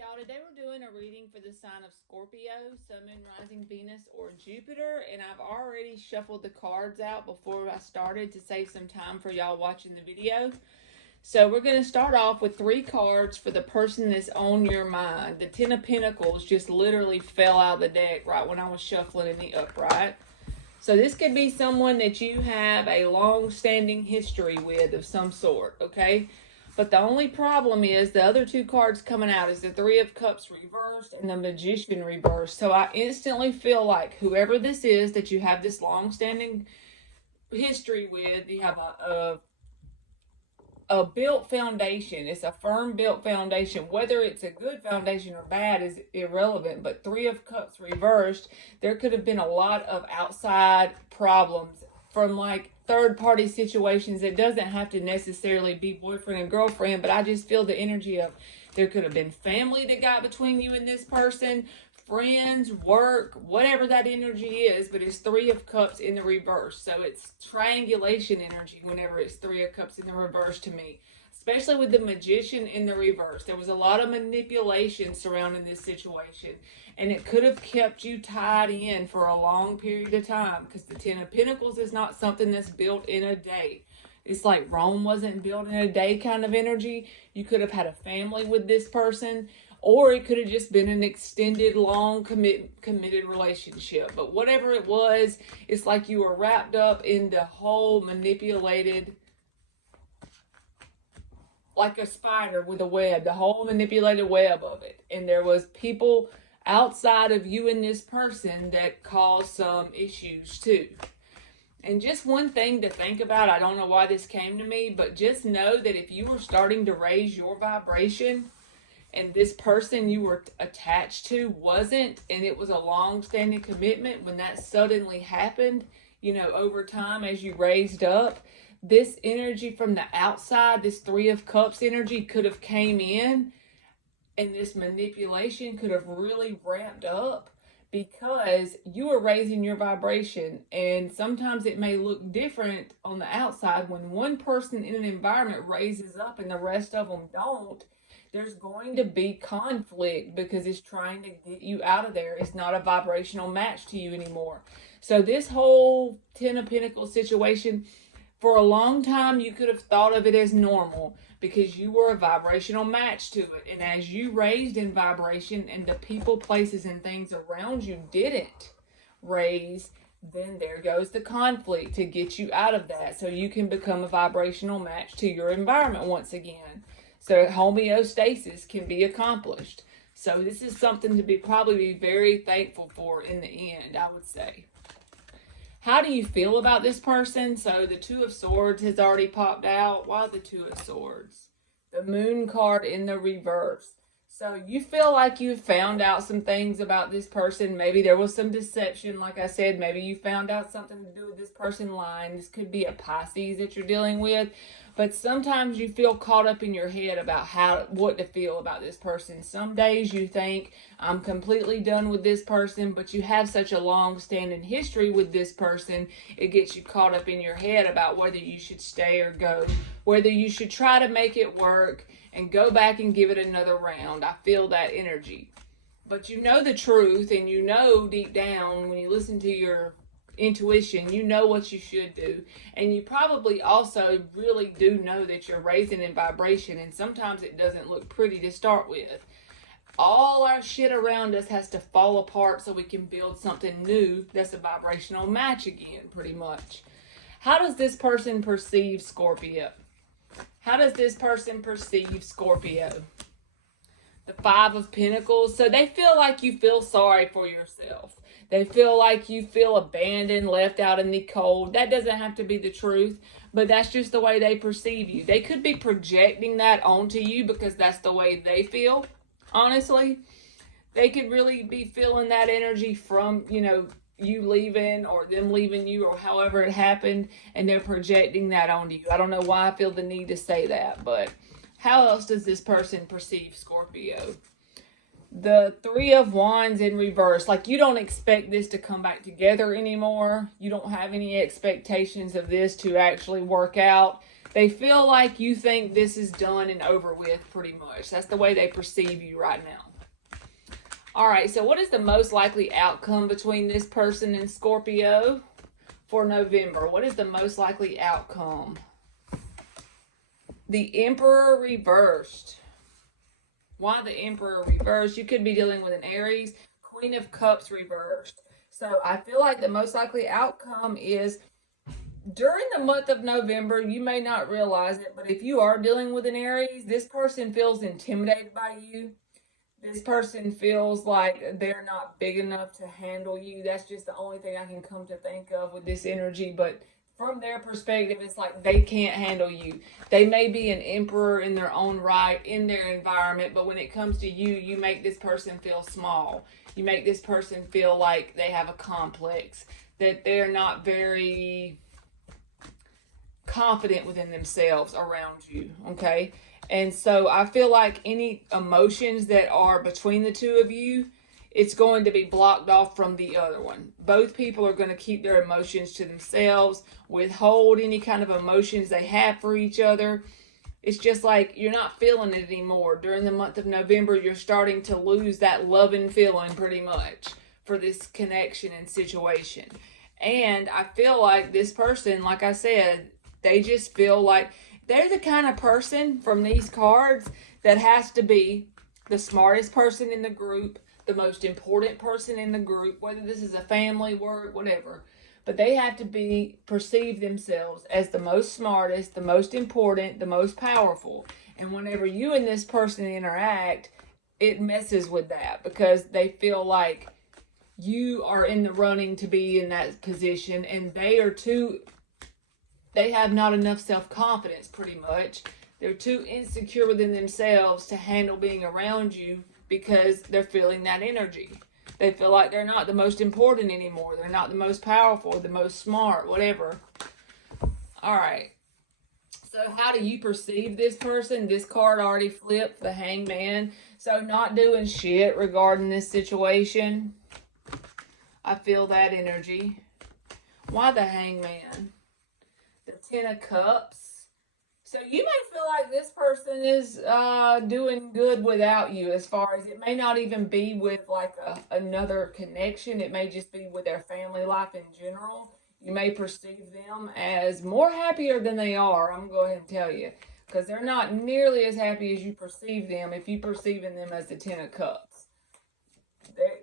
y'all. Today we're doing a reading for the sign of Scorpio, Sun, Moon, Rising, Venus, or Jupiter. And I've already shuffled the cards out before I started to save some time for y'all watching the video. So we're going to start off with 3 cards for the person that's on your mind. The Ten of Pentacles just literally fell out of the deck right when I was shuffling in the upright. So this could be someone that you have a long-standing history with of some sort, okay? But the only problem is the other 2 cards coming out is the Three of Cups reversed and the Magician reversed. So I instantly feel like whoever this is that you have this long-standing history with, you have a built foundation. It's a firm built foundation. Whether it's a good foundation or bad is irrelevant. But Three of Cups reversed, there could have been a lot of outside problems from like third party situations. It doesn't have to necessarily be boyfriend and girlfriend, but I just feel the energy of there could have been family that got between you and this person, friends, work, whatever that energy is, but it's Three of Cups in the reverse. So it's triangulation energy whenever it's Three of Cups in the reverse to me, especially with the Magician in the reverse. There was a lot of manipulation surrounding this situation, and it could have kept you tied in for a long period of time because the Ten of Pentacles is not something that's built in a day. It's like Rome wasn't built in a day kind of energy. You could have had a family with this person, or it could have just been an extended, long, committed relationship. But whatever it was, it's like you were wrapped up in the whole manipulated, like a spider with a web, the whole manipulated web of it. And there was people outside of you and this person that caused some issues too. And just one thing to think about, I don't know why this came to me, but just know that if you were starting to raise your vibration and this person you were attached to wasn't, and it was a long-standing commitment, when that suddenly happened, you know, over time as you raised up, this energy from the outside, this Three of Cups energy could have came in, and this manipulation could have really ramped up because you are raising your vibration. And sometimes it may look different on the outside when one person in an environment raises up and the rest of them don't. There's going to be conflict because it's trying to get you out of there. It's not a vibrational match to you anymore. So this whole Ten of Pentacles situation, for a long time, you could have thought of it as normal because you were a vibrational match to it. And as you raised in vibration and the people, places, and things around you didn't raise, then there goes the conflict to get you out of that so you can become a vibrational match to your environment once again. So homeostasis can be accomplished. So this is something to probably be very thankful for in the end, I would say. How do you feel about this person? So the Two of Swords has already popped out. Why the Two of Swords? The Moon card in the reverse. So you feel like you found out some things about this person. Maybe there was some deception. Like I said, maybe you found out something to do with this person lying. This could be a Pisces that you're dealing with. But sometimes you feel caught up in your head about what to feel about this person. Some days you think, I'm completely done with this person, but you have such a long-standing history with this person, it gets you caught up in your head about whether you should stay or go, whether you should try to make it work and go back and give it another round. I feel that energy. But you know the truth, and you know deep down when you listen to your intuition, you know what you should do, and you probably also really do know that you're raising in vibration, and sometimes it doesn't look pretty to start with. All our shit around us has to fall apart so we can build something new that's a vibrational match again, pretty much. How does this person perceive Scorpio? How does this person perceive Scorpio? The Five of Pentacles. So they feel like you feel sorry for yourself. They feel like you feel abandoned, left out in the cold. That doesn't have to be the truth, but that's just the way they perceive you. They could be projecting that onto you because that's the way they feel, honestly. They could really be feeling that energy from, you know, you leaving or them leaving you or however it happened, and they're projecting that onto you. I don't know why I feel the need to say that, but how else does this person perceive Scorpio? The Three of Wands in reverse. Like you don't expect this to come back together anymore. You don't have any expectations of this to actually work out. They feel like you think this is done and over with pretty much. That's the way they perceive you right now. All right, so what is the most likely outcome between this person and Scorpio for November? What is the most likely outcome? The Emperor reversed. Why the Emperor reversed? You could be dealing with an Aries. Queen of Cups reversed. So I feel like the most likely outcome is during the month of November, you may not realize it, but if you are dealing with an Aries, this person feels intimidated by you. This person feels like they're not big enough to handle you. That's just the only thing I can come to think of with this energy. But from their perspective, it's like they can't handle you. They may be an emperor in their own right, in their environment, but when it comes to you, you make this person feel small. You make this person feel like they have a complex, that they're not very confident within themselves around you, okay? And so I feel like any emotions that are between the two of you, it's going to be blocked off from the other one. Both people are going to keep their emotions to themselves, withhold any kind of emotions they have for each other. It's just like you're not feeling it anymore. During the month of November, you're starting to lose that loving feeling pretty much for this connection and situation. And I feel like this person, like I said, they just feel like they're the kind of person from these cards that has to be the smartest person in the group, the most important person in the group, whether this is a family, work, whatever. But they have to perceive themselves as the most smartest, the most important, the most powerful. And whenever you and this person interact, it messes with that because they feel like you are in the running to be in that position and they have not enough self-confidence pretty much. They're too insecure within themselves to handle being around you because they're feeling that energy. They feel like they're not the most important anymore. They're not the most powerful, the most smart, whatever. All right. So how do you perceive this person? This card already flipped, the Hangman. So not doing shit regarding this situation. I feel that energy. Why the Hangman? The Ten of Cups. So you may feel like this person is doing good without you, as far as it may not even be with like another connection. It may just be with their family life in general. You may perceive them as more happier than they are. I'm going to go ahead and tell you. Because they're not nearly as happy as you perceive them if you perceiving them as the Ten of Cups.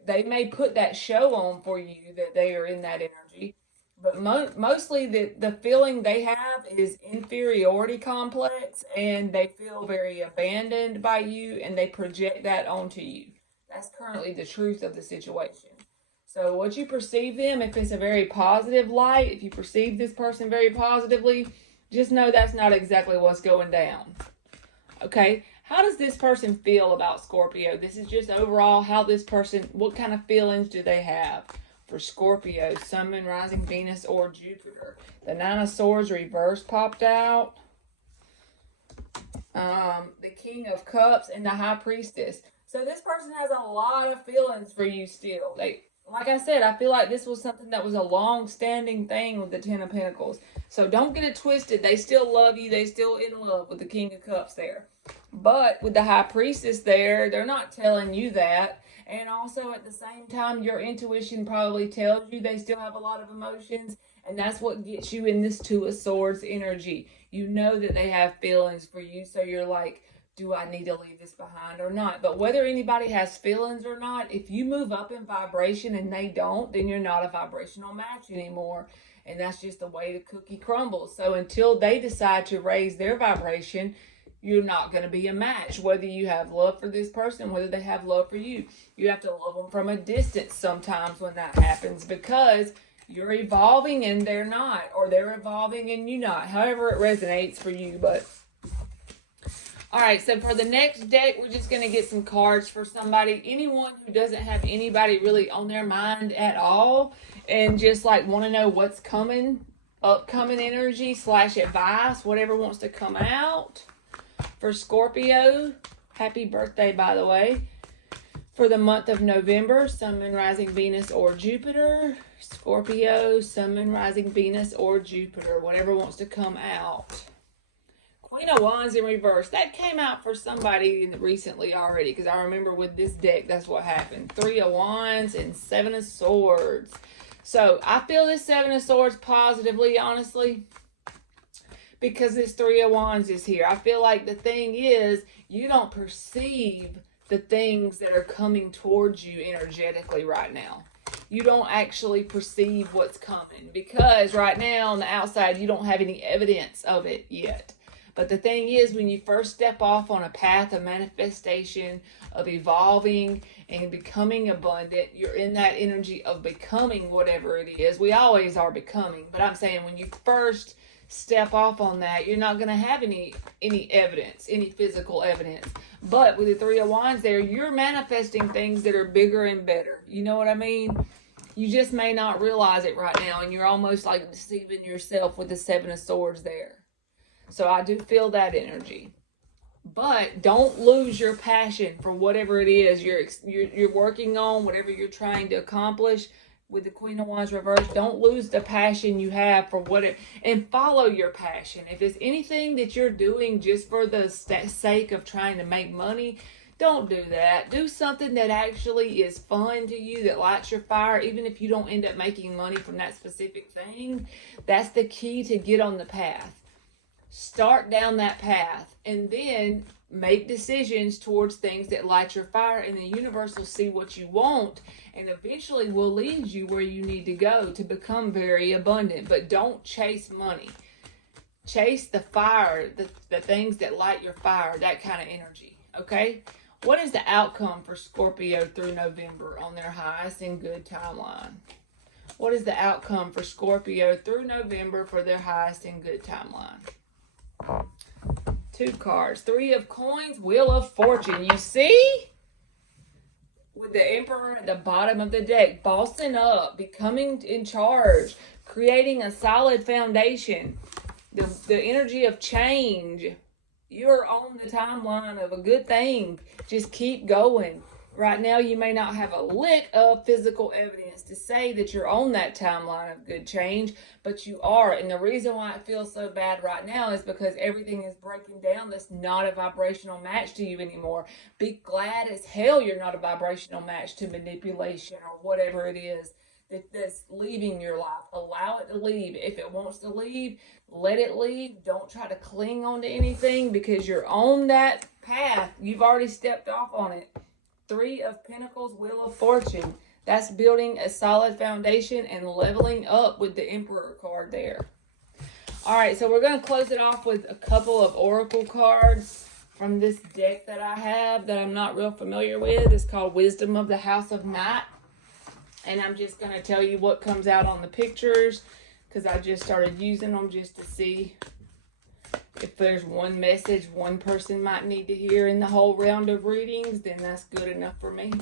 They may put that show on for you that they are in that energy. But mostly the feeling they have is inferiority complex, and they feel very abandoned by you, and they project that onto you. That's currently the truth of the situation. So what you perceive them, if it's a very positive light, if you perceive this person very positively, just know that's not exactly what's going down. Okay? How does this person feel about Scorpio? This is just overall how this person, what kind of feelings do they have? For Scorpio, Sun, Moon, Rising, Venus, or Jupiter. The Nine of Swords reverse popped out. The King of Cups and the High Priestess. So this person has a lot of feelings for you still. Like I said, I feel like this was something that was a long-standing thing with the Ten of Pentacles. So don't get it twisted. They still love you. They still in love with the King of Cups there. But with the High Priestess there, they're not telling you that. And also at the same time, your intuition probably tells you they still have a lot of emotions. And that's what gets you in this Two of Swords energy. You know that they have feelings for you. So you're like, do I need to leave this behind or not? But whether anybody has feelings or not, if you move up in vibration and they don't, then you're not a vibrational match anymore. And that's just the way the cookie crumbles. So until they decide to raise their vibration, you're not going to be a match. Whether you have love for this person, whether they have love for you. You have to love them from a distance sometimes when that happens, because you're evolving and they're not, or they're evolving and you're not. However it resonates for you. But all right, so for the next deck, we're just going to get some cards for somebody. Anyone who doesn't have anybody really on their mind at all and just like want to know what's coming, upcoming energy / advice, whatever wants to come out. For Scorpio, happy birthday, by the way. For the month of November, Sun, Moon, Rising, Venus, or Jupiter. Scorpio, Sun, Moon, Rising, Venus, or Jupiter. Whatever wants to come out. Queen of Wands in reverse. That came out for somebody recently already, because I remember with this deck, that's what happened. 3 of Wands and 7 of Swords. So I feel this 7 of Swords positively, honestly, because this 3 of Wands is here. I feel like the thing is, you don't perceive the things that are coming towards you energetically right now. You don't actually perceive what's coming, because right now on the outside, you don't have any evidence of it yet. But the thing is, when you first step off on a path of manifestation, of evolving and becoming abundant, you're in that energy of becoming whatever it is. We always are becoming, but I'm saying when you first step off on that, you're not going to have any evidence, any physical evidence. But with the 3 of Wands there, you're manifesting things that are bigger and better. You know what I mean? You just may not realize it right now, and you're almost like deceiving yourself with the 7 of Swords there. So I do feel that energy. But don't lose your passion for whatever it is you're working on, whatever you're trying to accomplish. With the Queen of Wands reverse, don't lose the passion you have for and follow your passion. If it's anything that you're doing just for the sake of trying to make money, don't do that. Do something that actually is fun to you, that lights your fire, even if you don't end up making money from that specific thing. That's the key to get on the path. Start down that path and then make decisions towards things that light your fire, and the universe will see what you want and eventually will lead you where you need to go to become very abundant. But don't chase money. Chase the fire, the things that light your fire, that kind of energy. Okay? What is the outcome for Scorpio through November on their highest and good timeline? What is the outcome for Scorpio through November for their highest and good timeline? 2 cards. 3 of Coins, Wheel of Fortune. You see? With the Emperor at the bottom of the deck, bossing up, becoming in charge, creating a solid foundation, the energy of change. You're on the timeline of a good thing. Just keep going. Right now, you may not have a lick of physical evidence to say that you're on that timeline of good change, but you are. And the reason why it feels so bad right now is because everything is breaking down. That's not a vibrational match to you anymore. Be glad as hell you're not a vibrational match to manipulation or whatever it is that's leaving your life. Allow it to leave. If it wants to leave, let it leave. Don't try to cling on to anything, because you're on that path. You've already stepped off on it. 3 of Pentacles, Wheel of Fortune. That's building a solid foundation and leveling up with the Emperor card there. All right, so we're going to close it off with a couple of Oracle cards from this deck that I have that I'm not real familiar with. It's called Wisdom of the House of Night. And I'm just going to tell you what comes out on the pictures, because I just started using them just to see if there's one message one person might need to hear in the whole round of readings, then that's good enough for me.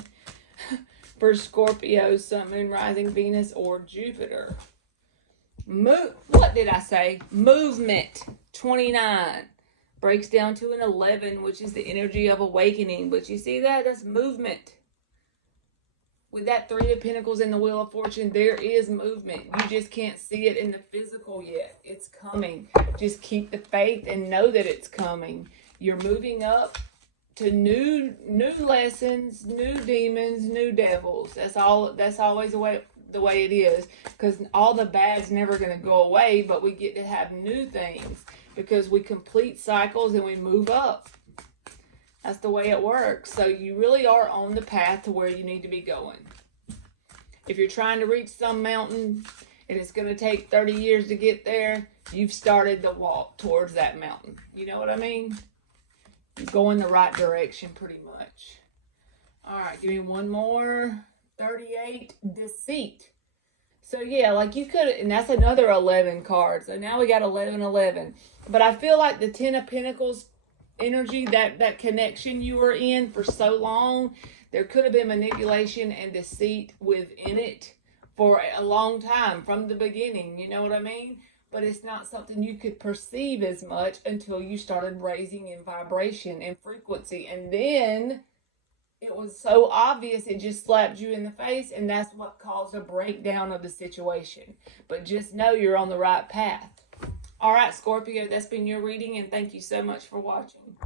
For Scorpio, Sun, Moon, Rising, Venus, or Jupiter. What did I say? Movement, 29. Breaks down to an 11, which is the energy of awakening. But you see that? That's movement. With that 3 of Pentacles and the Wheel of Fortune, there is movement. You just can't see it in the physical yet. It's coming. Just keep the faith and know that it's coming. You're moving up to new lessons, new demons, new devils. That's always the way it is, because all the bad's never going to go away, but we get to have new things because we complete cycles and we move up. That's the way it works. So you really are on the path to where you need to be going. If you're trying to reach some mountain and it's going to take 30 years to get there, you've started the walk towards that mountain. You know what I mean? You're going the right direction pretty much. All right, give me one more. 38, Deceit. So yeah, like you could, and that's another 11 card. So now we got 11. But I feel like the 10 of Pentacles energy, that connection you were in for so long, there could have been manipulation and deceit within it for a long time from the beginning. You know what I mean? But it's not something you could perceive as much until you started raising in vibration and frequency. And then it was so obvious, it just slapped you in the face, and that's what caused a breakdown of the situation. But just know you're on the right path. All right, Scorpio, that's been your reading, and thank you so much for watching.